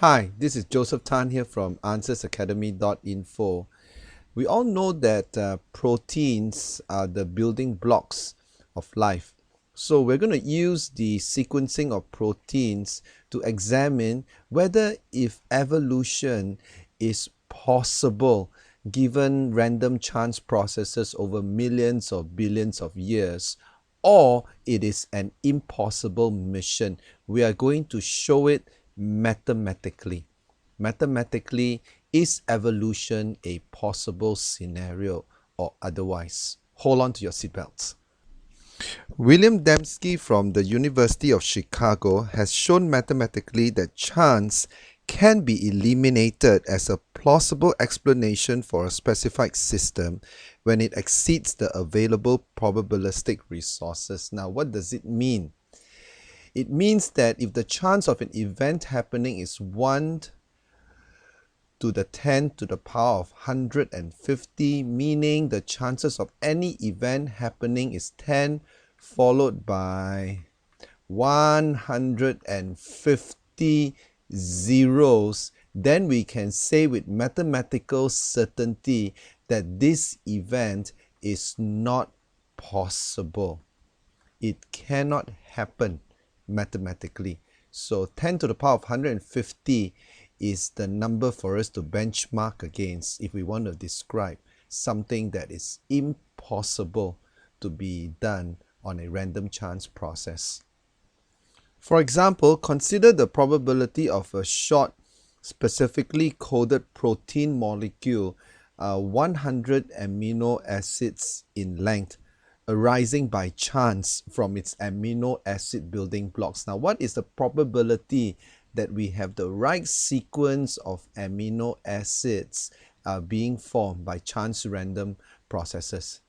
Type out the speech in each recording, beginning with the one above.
Hi, this is Joseph Tan here from AnswersAcademy.info. We all know that proteins are the building blocks of life. So we're going to use the sequencing of proteins to examine whether if evolution is possible given random chance processes over millions or billions of years, or it is an impossible mission. We are going to show it mathematically. Mathematically, is evolution a possible scenario or otherwise? Hold on to your seatbelts. William Dembski from the University of Chicago has shown mathematically that chance can be eliminated as a plausible explanation for a specified system when it exceeds the available probabilistic resources. Now, what does it mean? It means that if the chance of an event happening is 1 to the 10 to the power of 150, meaning the chances of any event happening is 10 followed by 150 zeros, then we can say with mathematical certainty that this event is not possible. It cannot happen mathematically. So 10 to the power of 150 is the number for us to benchmark against if we want to describe something that is impossible to be done on a random chance process. For example, consider the probability of a short, specifically coded protein molecule, 100 amino acids in length, arising by chance from its amino acid building blocks. Now, what is the probability that we have the right sequence of amino acids being formed by chance random processes?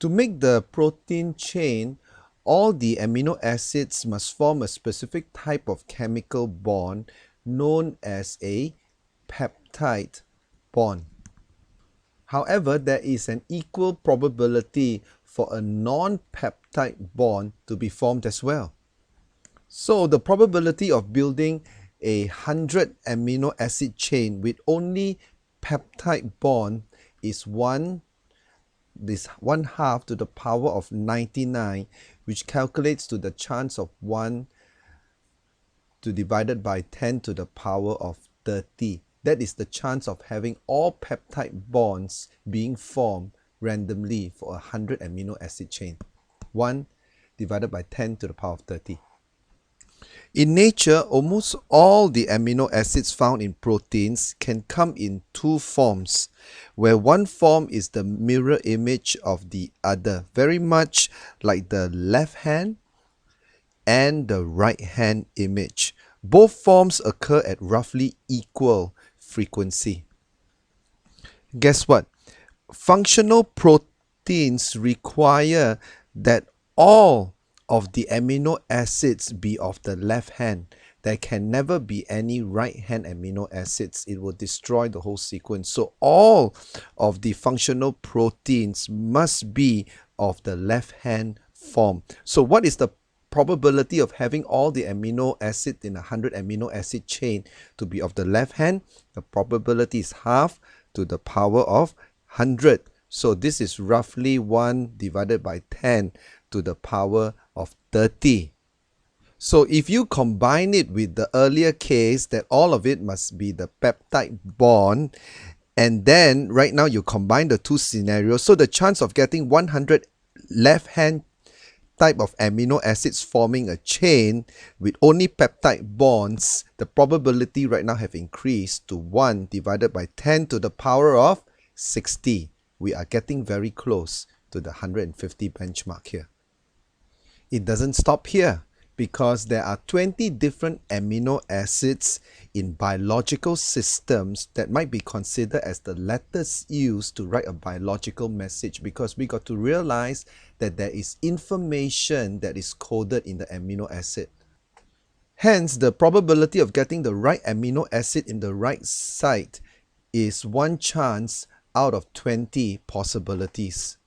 To make the protein chain, all the amino acids must form a specific type of chemical bond known as a peptide bond. However, there is an equal probability for a non-peptide bond to be formed as well. So the probability of building a 100 amino acid chain with only peptide bond is 1 half to the power of 99, which calculates to the chance of 1 to divided by 10 to the power of 30. That is the chance of having all peptide bonds being formed randomly for a 100 amino acid chain. 1 divided by 10 to the power of 30. In nature, almost all the amino acids found in proteins can come in two forms, where one form is the mirror image of the other, very much like the left hand and the right hand image. Both forms occur at roughly equal frequency. Guess what? Functional proteins require that all of the amino acids be of the left hand. There can never be any right hand amino acids. It will destroy the whole sequence. So all of the functional proteins must be of the left hand form. So what is the probability of having all the amino acid in a 100 amino acid chain to be of the left hand? The probability is half to the power of 100. So this is roughly 1 divided by 10 to the power of 30. So if you combine it with the earlier case that all of it must be the peptide bond, and then right now you combine the two scenarios, so the chance of getting 100 left hand type of amino acids forming a chain with only peptide bonds, the probability right now have increased to 1 divided by 10 to the power of 60. We are getting very close to the 150 benchmark here. It doesn't stop here, because there are 20 different amino acids in biological systems that might be considered as the letters used to write a biological message, because we got to realize that there is information that is coded in the amino acid. Hence, the probability of getting the right amino acid in the right site is 1 chance out of 20 possibilities.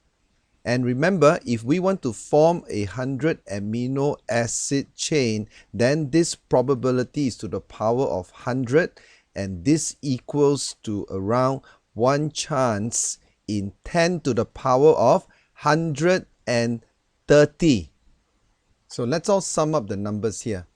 And remember, if we want to form a 100 amino acid chain, then this probability is to the power of 100, and this equals to around 1 chance in 10 to the power of 130. So let's all sum up the numbers here.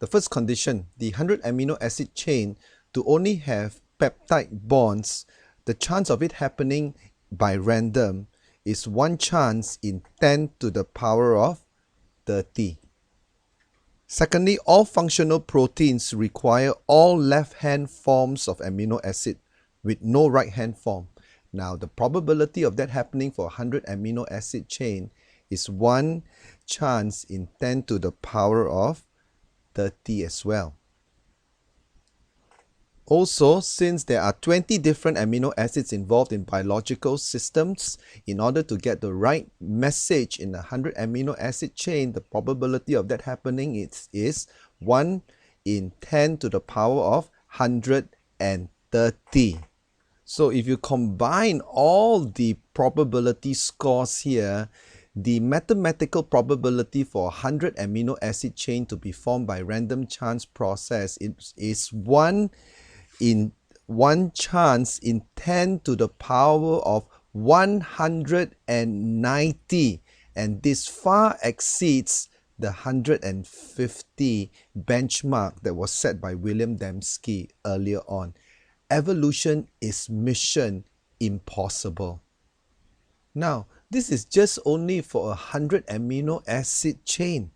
The first condition, the 100 amino acid chain to only have peptide bonds, the chance of it happening by random is 1 chance in 10 to the power of 30. Secondly, all functional proteins require all left-hand forms of amino acid with no right-hand form. Now, the probability of that happening for a 100 amino acid chain is 1 chance in 10 to the power of 30 as well. Also, since there are 20 different amino acids involved in biological systems, in order to get the right message in a 100 amino acid chain, the probability of that happening is 1 in 10 to the power of 130. So if you combine all the probability scores here, the mathematical probability for a 100 amino acid chain to be formed by random chance process is 1 chance in 10 to the power of 190, and this far exceeds the 150 benchmark that was set by William Dembski earlier on. Evolution is mission impossible. Now, this is just only for a 100 amino acid chain.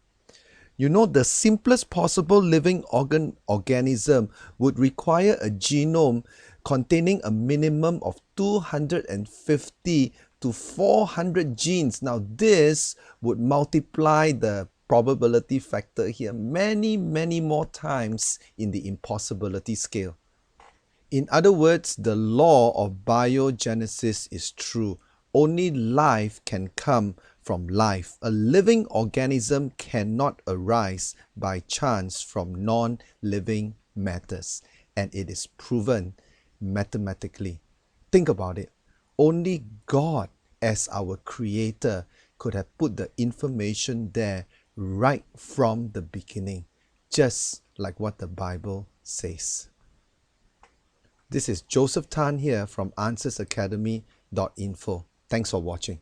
You know, the simplest possible living organism would require a genome containing a minimum of 250 to 400 genes. Now, this would multiply the probability factor here many more times in the impossibility scale. In other words, the law of biogenesis is true. Only life can come from life. A living organism cannot arise by chance from non-living matters, and it is proven mathematically. Think about it. Only God, as our creator, could have put the information there right from the beginning, just like what the Bible says. This is Joseph Tan here from AnswersAcademy.info. Thanks for watching.